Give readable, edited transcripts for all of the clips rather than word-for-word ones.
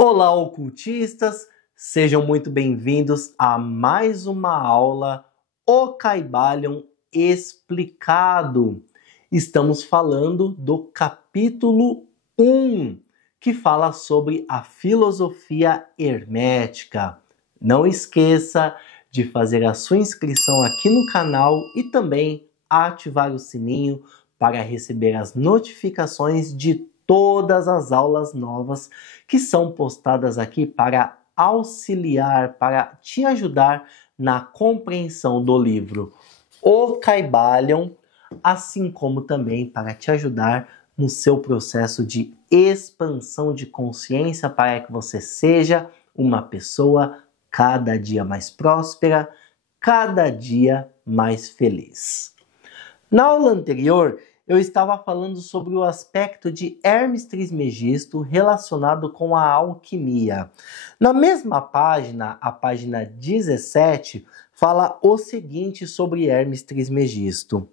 Olá, ocultistas! Sejam muito bem-vindos a mais uma aula O Kybalion Explicado. Estamos falando do capítulo 1, que fala sobre a filosofia hermética. Não esqueça de fazer a sua inscrição aqui no canal e também ativar o sininho para receber as notificações de todas as aulas novas que são postadas aqui para auxiliar, para te ajudar na compreensão do livro O Kybalion, assim como também para te ajudar no seu processo de expansão de consciência para que você seja uma pessoa cada dia mais próspera, cada dia mais feliz. Na aula anterior, eu estava falando sobre o aspecto de Hermes Trismegisto relacionado com a alquimia. Na mesma página, a página 17, fala o seguinte sobre Hermes Trismegisto.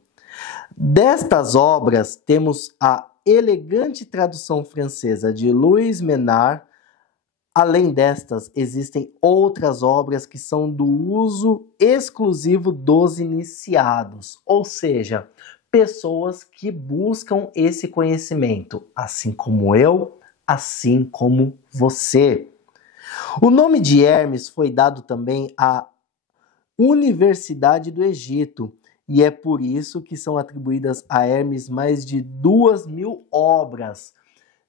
Destas obras, temos a elegante tradução francesa de Louis Menard. Além destas, existem outras obras que são do uso exclusivo dos iniciados, ou seja, pessoas que buscam esse conhecimento, assim como eu, assim como você. O nome de Hermes foi dado também à Universidade do Egito, e é por isso que são atribuídas a Hermes mais de 2.000 obras.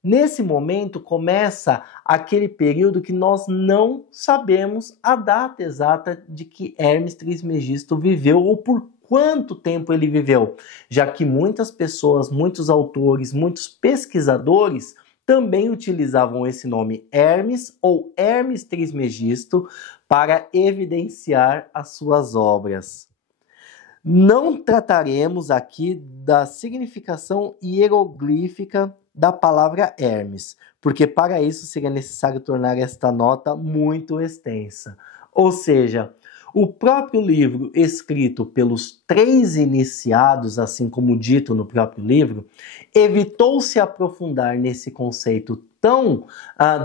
Nesse momento começa aquele período que nós não sabemos a data exata de que Hermes Trismegisto viveu ou por quanto tempo ele viveu, já que muitas pessoas, muitos autores, muitos pesquisadores também utilizavam esse nome Hermes ou Hermes Trismegisto para evidenciar as suas obras. Não trataremos aqui da significação hieroglífica da palavra Hermes, porque para isso seria necessário tornar esta nota muito extensa. Ou seja, o próprio livro escrito pelos 3 iniciados, assim como dito no próprio livro, evitou se aprofundar nesse conceito tão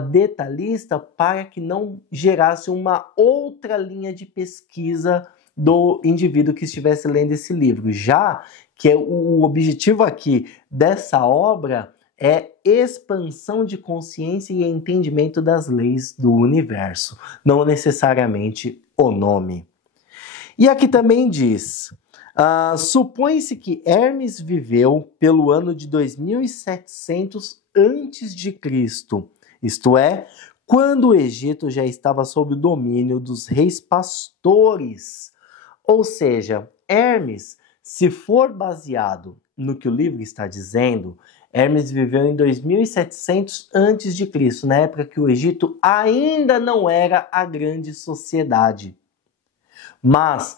detalhista para que não gerasse uma outra linha de pesquisa do indivíduo que estivesse lendo esse livro, já que o objetivo aqui dessa obra é expansão de consciência e entendimento das leis do universo, não necessariamente o nome. E aqui também diz, supõe-se que Hermes viveu pelo ano de 2700 a.C., isto é, quando o Egito já estava sob o domínio dos reis pastores. Ou seja, Hermes, se for baseado no que o livro está dizendo, Hermes viveu em 2700 a.C., na época que o Egito ainda não era a grande sociedade. Mas,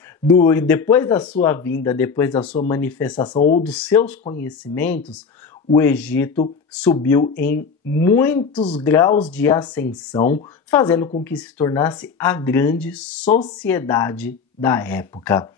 depois da sua vinda, depois da sua manifestação ou dos seus conhecimentos, o Egito subiu em muitos graus de ascensão, fazendo com que se tornasse a grande sociedade da época.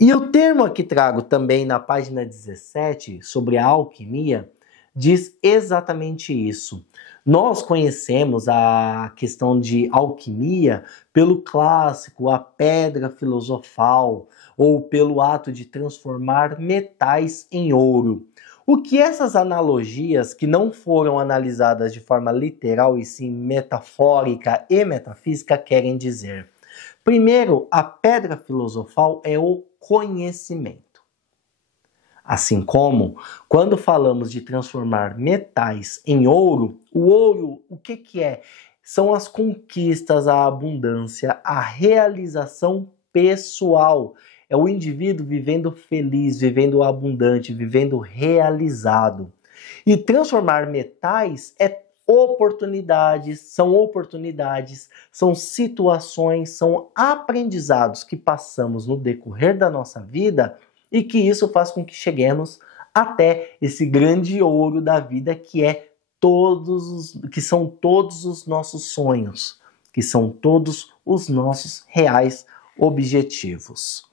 E o termo que trago também na página 17, sobre a alquimia, diz exatamente isso. Nós conhecemos a questão de alquimia pelo clássico, a pedra filosofal, ou pelo ato de transformar metais em ouro. O que essas analogias, que não foram analisadas de forma literal e sim metafórica e metafísica, querem dizer? Primeiro, a pedra filosofal é o conhecimento. Assim como, quando falamos de transformar metais em ouro, o ouro, o que é? São as conquistas, a abundância, a realização pessoal. É o indivíduo vivendo feliz, vivendo abundante, vivendo realizado. E transformar metais é oportunidades, são situações, são aprendizados que passamos no decorrer da nossa vida e que isso faz com que cheguemos até esse grande ouro da vida que são todos os nossos sonhos, que são todos os nossos reais objetivos.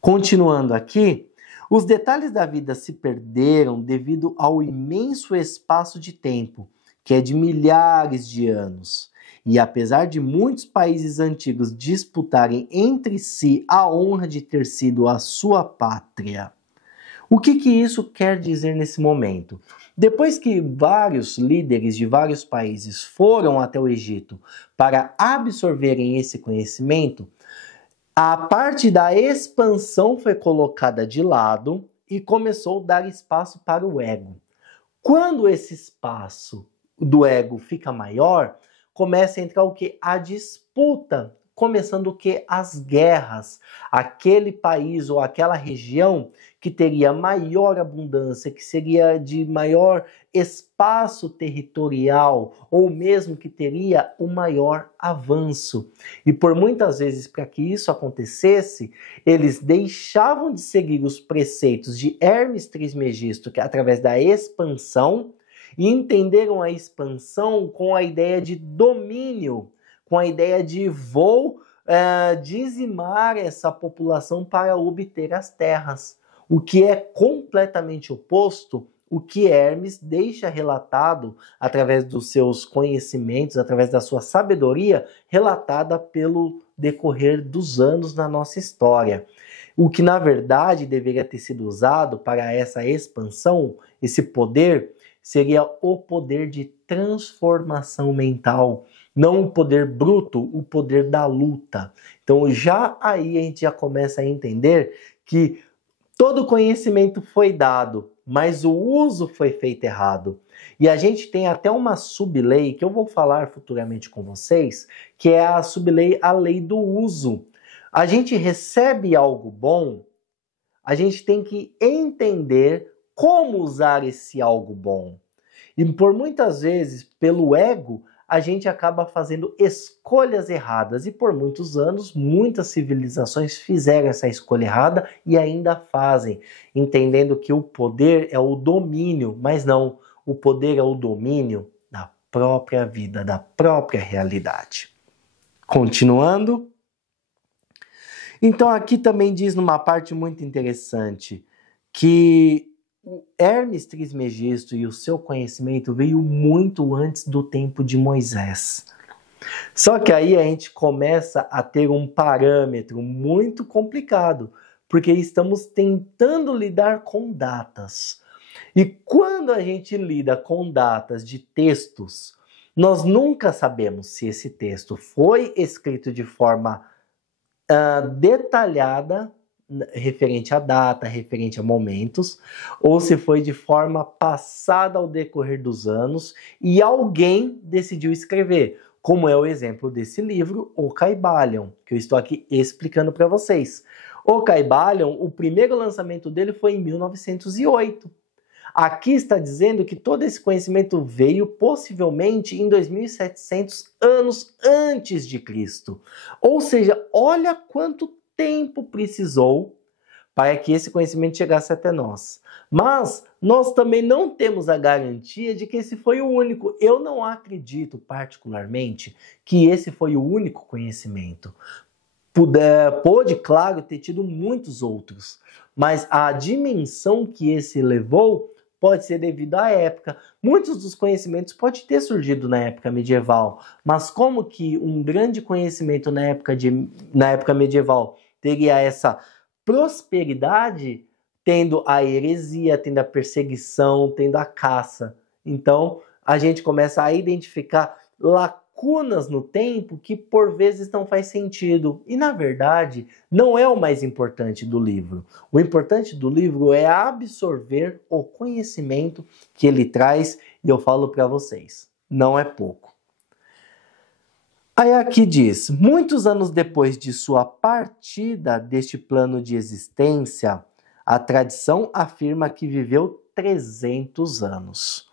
Continuando aqui, os detalhes da vida se perderam devido ao imenso espaço de tempo que é de milhares de anos. E apesar de muitos países antigos disputarem entre si a honra de ter sido a sua pátria. O que isso quer dizer nesse momento? Depois que vários líderes de vários países foram até o Egito para absorverem esse conhecimento, a parte da expansão foi colocada de lado e começou a dar espaço para o ego. Quando esse espaço do ego fica maior, começa a entrar o que? A disputa, começando o que? As guerras. Aquele país ou aquela região que teria maior abundância, que seria de maior espaço territorial, ou mesmo que teria o maior avanço. E por muitas vezes, para que isso acontecesse, eles deixavam de seguir os preceitos de Hermes Trismegisto, que através da expansão, e entenderam a expansão com a ideia de domínio, com a ideia de vou dizimar essa população para obter as terras. O que é completamente oposto o que Hermes deixa relatado através dos seus conhecimentos, através da sua sabedoria, relatada pelo decorrer dos anos na nossa história. O que na verdade deveria ter sido usado para essa expansão, esse poder, seria o poder de transformação mental, não o poder bruto, o poder da luta. Então já aí a gente já começa a entender que todo conhecimento foi dado, mas o uso foi feito errado. E a gente tem até uma sublei, que eu vou falar futuramente com vocês, que é a sublei, a lei do uso. A gente recebe algo bom, a gente tem que entender como usar esse algo bom. E por muitas vezes, pelo ego, a gente acaba fazendo escolhas erradas. E por muitos anos, muitas civilizações fizeram essa escolha errada e ainda fazem, entendendo que o poder é o domínio, mas não, o poder é o domínio da própria vida, da própria realidade. Continuando. Então aqui também diz numa parte muito interessante que o Hermes Trismegisto e o seu conhecimento veio muito antes do tempo de Moisés. Só que aí a gente começa a ter um parâmetro muito complicado, porque estamos tentando lidar com datas. E quando a gente lida com datas de textos, nós nunca sabemos se esse texto foi escrito de forma detalhada, referente à data, referente a momentos, ou se foi de forma passada ao decorrer dos anos e alguém decidiu escrever, como é o exemplo desse livro, O Caibalion, que eu estou aqui explicando para vocês. O Caibalion, o primeiro lançamento dele foi em 1908. Aqui está dizendo que todo esse conhecimento veio possivelmente em 2700 anos antes de Cristo. Ou seja, olha quanto tempo precisou para que esse conhecimento chegasse até nós. Mas nós também não temos a garantia de que esse foi o único. Eu não acredito particularmente que esse foi o único conhecimento. Pôde, claro, ter tido muitos outros, mas a dimensão que esse levou pode ser devido à época. Muitos dos conhecimentos podem ter surgido na época medieval, mas como que um grande conhecimento na época medieval teria essa prosperidade, tendo a heresia, tendo a perseguição, tendo a caça? Então, a gente começa a identificar lacunas no tempo que por vezes não faz sentido. E na verdade, não é o mais importante do livro. O importante do livro é absorver o conhecimento que ele traz, e eu falo para vocês, não é pouco. Aí aqui diz, muitos anos depois de sua partida deste plano de existência, a tradição afirma que viveu 300 anos.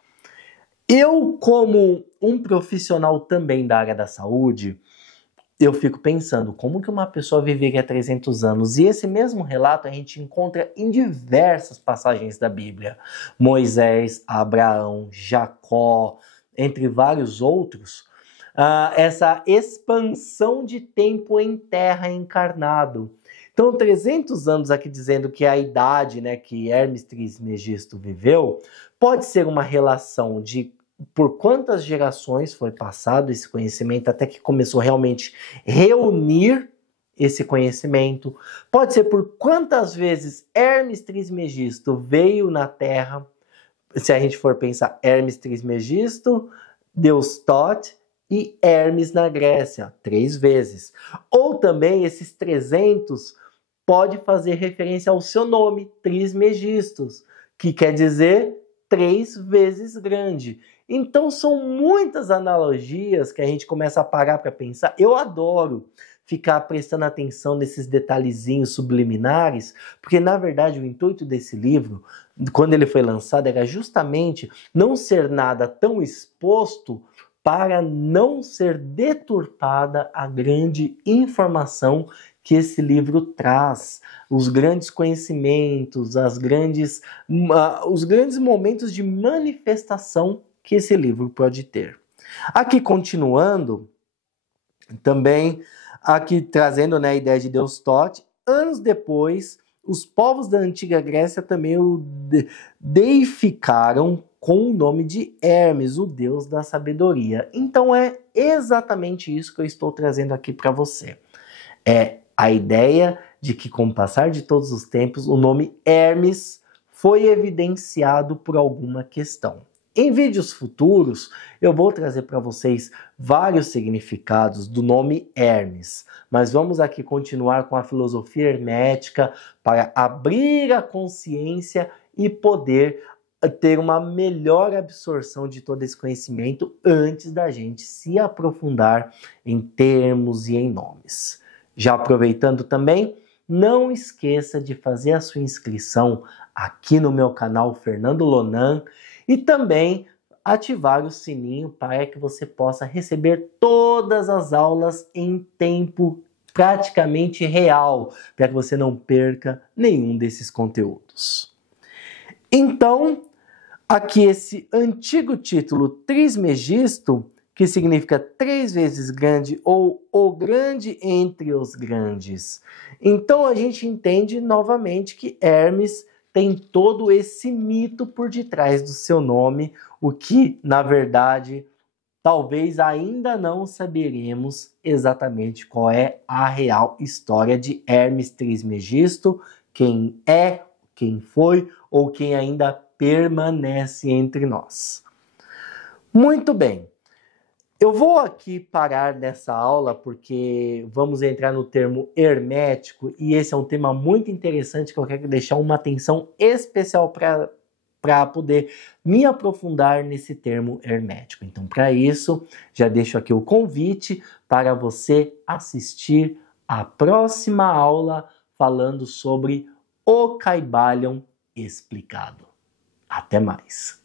Eu, como um profissional também da área da saúde, eu fico pensando, como que uma pessoa viveria 300 anos? E esse mesmo relato a gente encontra em diversas passagens da Bíblia. Moisés, Abraão, Jacó, entre vários outros. Essa expansão de tempo em terra encarnado. Então, 300 anos aqui dizendo que a idade, né, que Hermes Trismegisto viveu, pode ser uma relação de por quantas gerações foi passado esse conhecimento até que começou realmente a reunir esse conhecimento. Pode ser por quantas vezes Hermes Trismegisto veio na Terra. Se a gente for pensar Hermes Trismegisto, Deus Thoth e Hermes na Grécia, 3 vezes. Ou também esses 300 pode fazer referência ao seu nome, Trismegistus, que quer dizer 3 vezes grande. Então são muitas analogias que a gente começa a parar para pensar. Eu adoro ficar prestando atenção nesses detalhezinhos subliminares, porque na verdade o intuito desse livro, quando ele foi lançado, era justamente não ser nada tão exposto para não ser deturpada a grande informação que esse livro traz, os grandes conhecimentos, os grandes momentos de manifestação que esse livro pode ter. Aqui continuando, também aqui trazendo, né, a ideia de Deus Thoth, anos depois, os povos da antiga Grécia também o deificaram com o nome de Hermes, o deus da sabedoria. Então é exatamente isso que eu estou trazendo aqui para você. É a ideia de que, com o passar de todos os tempos, o nome Hermes foi evidenciado por alguma questão. Em vídeos futuros, eu vou trazer para vocês vários significados do nome Hermes, mas vamos aqui continuar com a filosofia hermética para abrir a consciência e poder ter uma melhor absorção de todo esse conhecimento antes da gente se aprofundar em termos e em nomes. Já aproveitando também, não esqueça de fazer a sua inscrição aqui no meu canal Fernando Lonan e também ativar o sininho para que você possa receber todas as aulas em tempo praticamente real, para que você não perca nenhum desses conteúdos. Então, aqui esse antigo título Trismegisto, que significa 3 vezes grande ou o grande entre os grandes. Então a gente entende novamente que Hermes tem todo esse mito por detrás do seu nome, o que, na verdade, talvez ainda não saberemos exatamente qual é a real história de Hermes Trismegisto, quem é, quem foi ou quem ainda permanece entre nós. Muito bem. Eu vou aqui parar nessa aula porque vamos entrar no termo hermético e esse é um tema muito interessante que eu quero deixar uma atenção especial para poder me aprofundar nesse termo hermético. Então, para isso, já deixo aqui o convite para você assistir a próxima aula falando sobre o Kybalion explicado. Até mais!